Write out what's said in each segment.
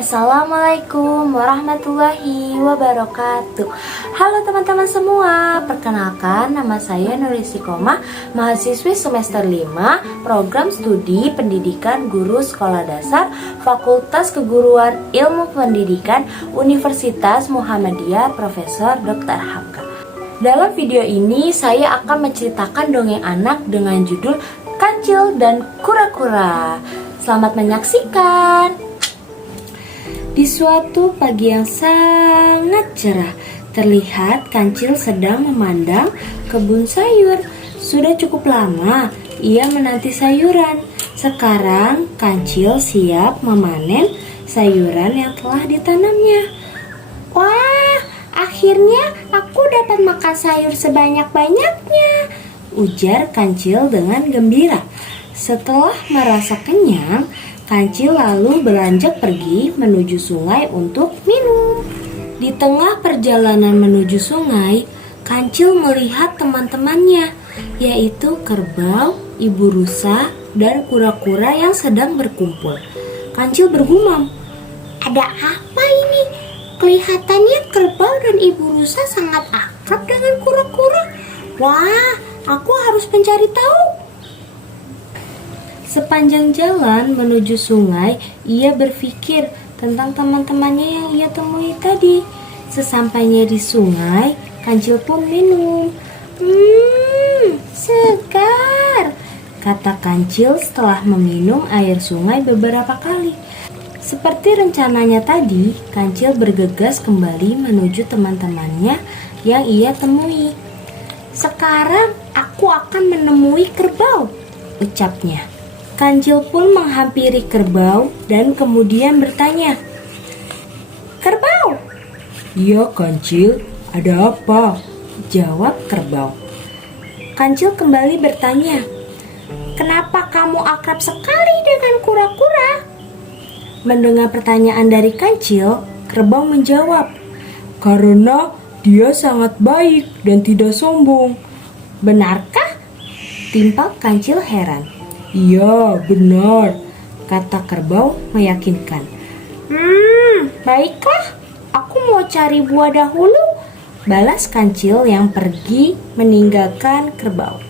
Assalamualaikum warahmatullahi wabarakatuh. Halo teman-teman semua, perkenalkan nama saya Nur Istiqomah, mahasiswi semester 5 Program Studi Pendidikan Guru Sekolah Dasar Fakultas Keguruan Ilmu Pendidikan Universitas Muhammadiyah Profesor Dr. Hamka. Dalam video ini saya akan menceritakan dongeng anak dengan judul Kancil dan Kura-Kura. Selamat menyaksikan. Di suatu pagi yang sangat cerah, terlihat Kancil sedang memandang kebun sayur. Sudah cukup lama ia menanti sayuran. Sekarang Kancil siap memanen sayuran yang telah ditanamnya. Wah, akhirnya aku dapat makan sayur sebanyak-banyaknya, ujar Kancil dengan gembira. Setelah merasa kenyang, Kancil lalu beranjak pergi menuju sungai untuk minum. Di tengah perjalanan menuju sungai, Kancil melihat teman-temannya, yaitu kerbau, ibu rusa, dan kura-kura yang sedang berkumpul. Kancil bergumam, "Ada apa ini? Kelihatannya kerbau dan ibu rusa sangat akrab dengan kura-kura. Wah, aku harus mencari tahu." Sepanjang jalan menuju sungai, ia berpikir tentang teman-temannya yang ia temui tadi. Sesampainya di sungai, Kancil pun minum. Segar, kata Kancil setelah meminum air sungai beberapa kali. Seperti rencananya tadi, Kancil bergegas kembali menuju teman-temannya yang ia temui. "Sekarang aku akan menemui kerbau," ucapnya. Kancil pun menghampiri kerbau dan kemudian bertanya, "Kerbau?" "Iya Kancil, ada apa?" jawab kerbau. Kancil kembali bertanya, "Kenapa kamu akrab sekali dengan kura-kura?" Mendengar pertanyaan dari Kancil, kerbau menjawab, "Karena dia sangat baik dan tidak sombong." "Benarkah?" timpal Kancil heran. "Iya, benar," kata kerbau meyakinkan. Baiklah, aku mau cari buah dahulu," balas Kancil yang pergi meninggalkan kerbau.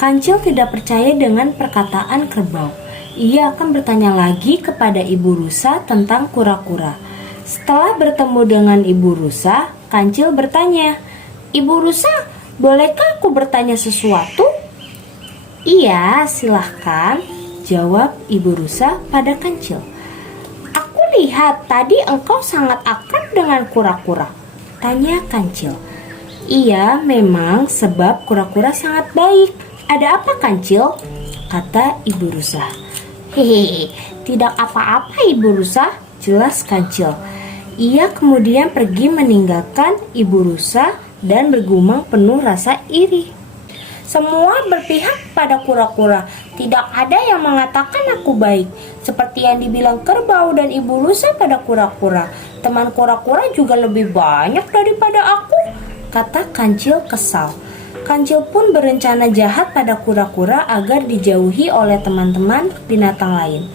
Kancil tidak percaya dengan perkataan kerbau. Ia akan bertanya lagi kepada ibu rusa tentang kura-kura. Setelah bertemu dengan ibu rusa, Kancil bertanya, "Ibu rusa, bolehkah aku bertanya sesuatu?" "Iya, silahkan," jawab ibu rusa pada Kancil. "Aku lihat tadi engkau sangat akrab dengan kura-kura," tanya Kancil. "Iya, memang sebab kura-kura sangat baik. Ada apa Kancil?" kata ibu rusa. "Hehehe, tidak apa-apa ibu rusa," jelas Kancil. Ia kemudian pergi meninggalkan ibu rusa dan bergumam penuh rasa iri. "Semua berpihak pada kura-kura. Tidak ada yang mengatakan aku baik. Seperti yang dibilang kerbau dan ibu rusa pada kura-kura. Teman kura-kura juga lebih banyak daripada aku," kata Kancil kesal. Kancil pun berencana jahat pada kura-kura agar dijauhi oleh teman-teman binatang lain.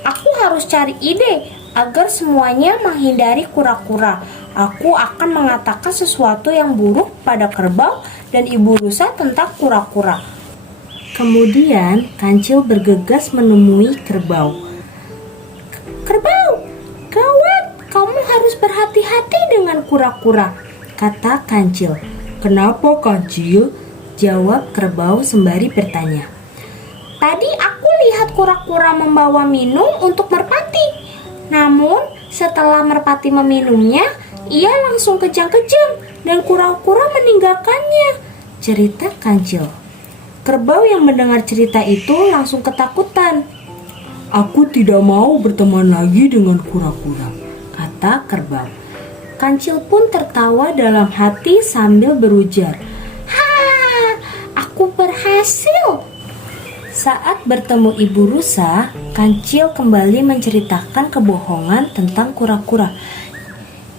"Aku harus cari ide agar semuanya menghindari kura-kura. Aku akan mengatakan sesuatu yang buruk pada kerbau dan ibu rusa tentang kura-kura." Kemudian Kancil bergegas menemui kerbau. "Kerbau, gawat, kamu harus berhati-hati dengan kura-kura," kata Kancil. "Kenapa Kancil?" jawab kerbau sembari bertanya. "Tadi aku lihat kura-kura membawa minum untuk merpati. Namun setelah merpati meminumnya, ia langsung kejang-kejang dan kura-kura meninggalkannya," cerita Kancil. Kerbau yang mendengar cerita itu langsung ketakutan. "Aku tidak mau berteman lagi dengan kura-kura," kata kerbau. Kancil pun tertawa dalam hati sambil berujar, "Aku berhasil." Saat bertemu ibu rusa, Kancil kembali menceritakan kebohongan tentang kura-kura.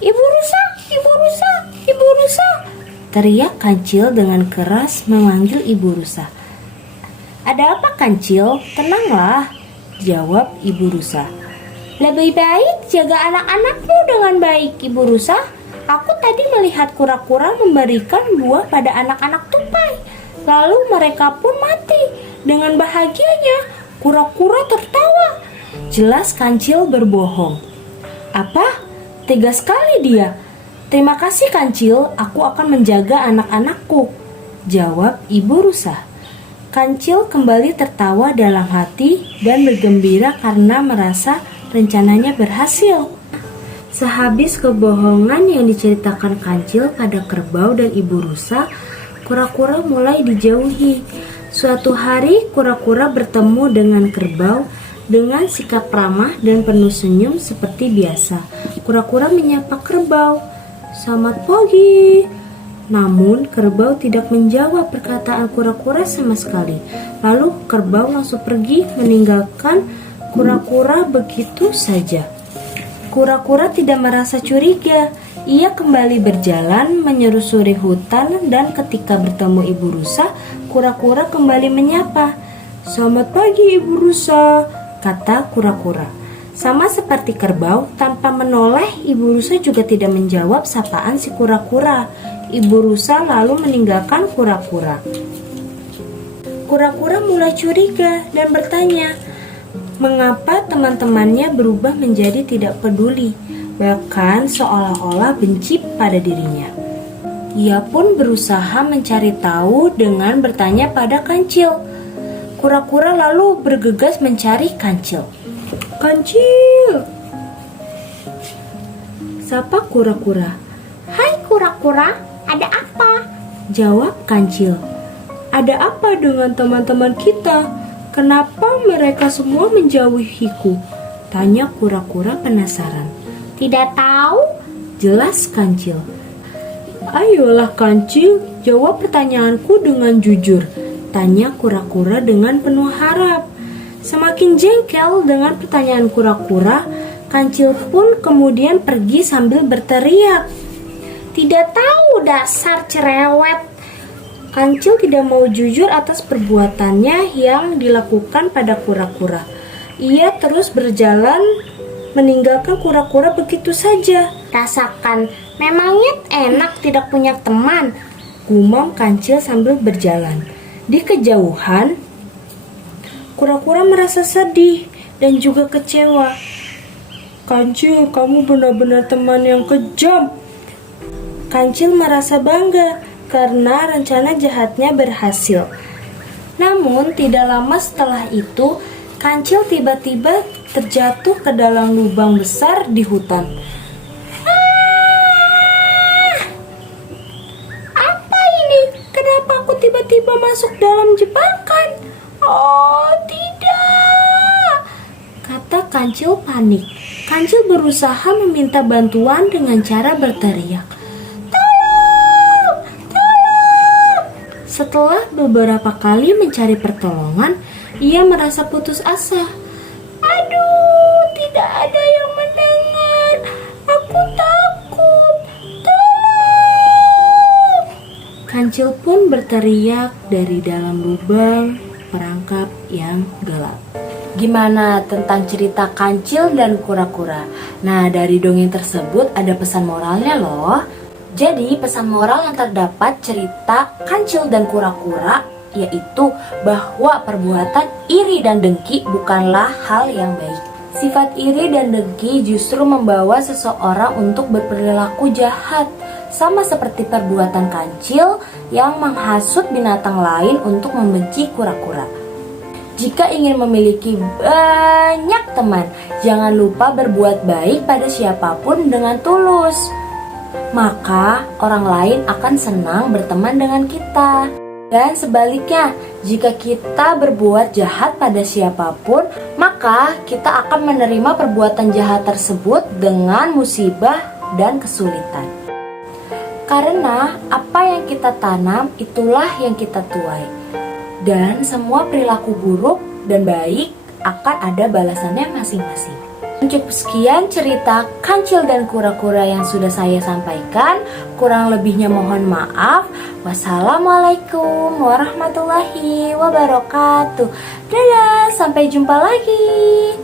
"Ibu rusa, ibu rusa, ibu rusa!" teriak Kancil dengan keras memanggil ibu rusa. "Ada apa Kancil? Tenanglah," jawab ibu rusa. Lebih baik jaga anak-anakmu dengan baik, Ibu Rusa. Aku tadi melihat kura-kura memberikan buah pada anak-anak tupai. Lalu mereka pun mati. Dengan bahagianya, kura-kura tertawa. Jelas Kancil berbohong. Apa? Tega sekali dia. Terima kasih Kancil, aku akan menjaga anak-anakku, jawab Ibu Rusa. Kancil kembali tertawa dalam hati dan bergembira karena merasa rencananya berhasil. Sehabis kebohongan yang diceritakan Kancil pada kerbau dan Ibu Rusa, kura-kura mulai dijauhi. Suatu hari kura-kura bertemu dengan kerbau dengan sikap ramah dan penuh senyum seperti biasa. Kura-kura menyapa kerbau, "Selamat pagi." Namun kerbau tidak menjawab perkataan kura-kura sama sekali. Lalu kerbau langsung pergi meninggalkan kura-kura begitu saja. Kura-kura tidak merasa curiga. Ia kembali berjalan menyusuri hutan dan ketika bertemu Ibu Rusa, kura-kura kembali menyapa. "Selamat pagi Ibu Rusa," kata kura-kura. Sama seperti kerbau, tanpa menoleh, Ibu Rusa juga tidak menjawab sapaan si kura-kura. Ibu Rusa lalu meninggalkan kura-kura. Kura-kura mulai curiga dan bertanya, mengapa teman-temannya berubah menjadi tidak peduli, bahkan seolah-olah benci pada dirinya. Ia pun berusaha mencari tahu dengan bertanya pada Kancil. Kura-kura lalu bergegas mencari Kancil. "Kancil!" sapa kura-kura. "Hai kura-kura, ada apa?" jawab Kancil. "Ada apa dengan teman-teman kita? Kenapa mereka semua menjauhiku?" tanya kura-kura penasaran. "Tidak tahu." jelas Kancil. "Ayolah Kancil, jawab pertanyaanku dengan jujur," tanya kura-kura dengan penuh harap. Semakin jengkel dengan pertanyaan kura-kura, Kancil pun kemudian pergi sambil berteriak, "Tidak tahu, dasar cerewet." Kancil tidak mau jujur atas perbuatannya yang dilakukan pada kura-kura. Ia terus berjalan meninggalkan kura-kura begitu saja. "Rasakan, memangnya enak tidak punya teman." gumam Kancil sambil berjalan. Di kejauhan, kura-kura merasa sedih dan juga kecewa. "Kancil, kamu benar-benar teman yang kejam." Kancil merasa bangga karena rencana jahatnya berhasil. Namun tidak lama setelah itu, Kancil tiba-tiba terjatuh ke dalam lubang besar di hutan. "Apa ini? Kenapa aku tiba-tiba masuk dalam jebakan?" "Oh tidak," kata Kancil panik. Kancil berusaha meminta bantuan dengan cara berteriak, "Tolong, tolong." Setelah beberapa kali mencari pertolongan, ia merasa putus asa. "Aduh, tidak ada yang mendengar. Aku takut. Tolong." Kancil pun berteriak dari dalam lubang perangkap yang gelap. Gimana tentang cerita Kancil dan kura-kura? Nah, dari dongeng tersebut ada pesan moralnya loh. Jadi pesan moral yang terdapat cerita Kancil dan kura-kura yaitu bahwa perbuatan iri dan dengki bukanlah hal yang baik. Sifat iri dan dengki justru membawa seseorang untuk berperilaku jahat, sama seperti perbuatan Kancil yang menghasut binatang lain untuk membenci kura-kura. Jika ingin memiliki banyak teman, jangan lupa berbuat baik pada siapapun dengan tulus. Maka orang lain akan senang berteman dengan kita. Dan sebaliknya, jika kita berbuat jahat pada siapapun, maka kita akan menerima perbuatan jahat tersebut dengan musibah dan kesulitan. Karena apa yang kita tanam, itulah yang kita tuai. Dan semua perilaku buruk dan baik akan ada balasannya masing-masing. Cukup sekian cerita Kancil dan kura-kura yang sudah saya sampaikan. Kurang lebihnya mohon maaf. Wassalamualaikum warahmatullahi wabarakatuh. Dadah, sampai jumpa lagi.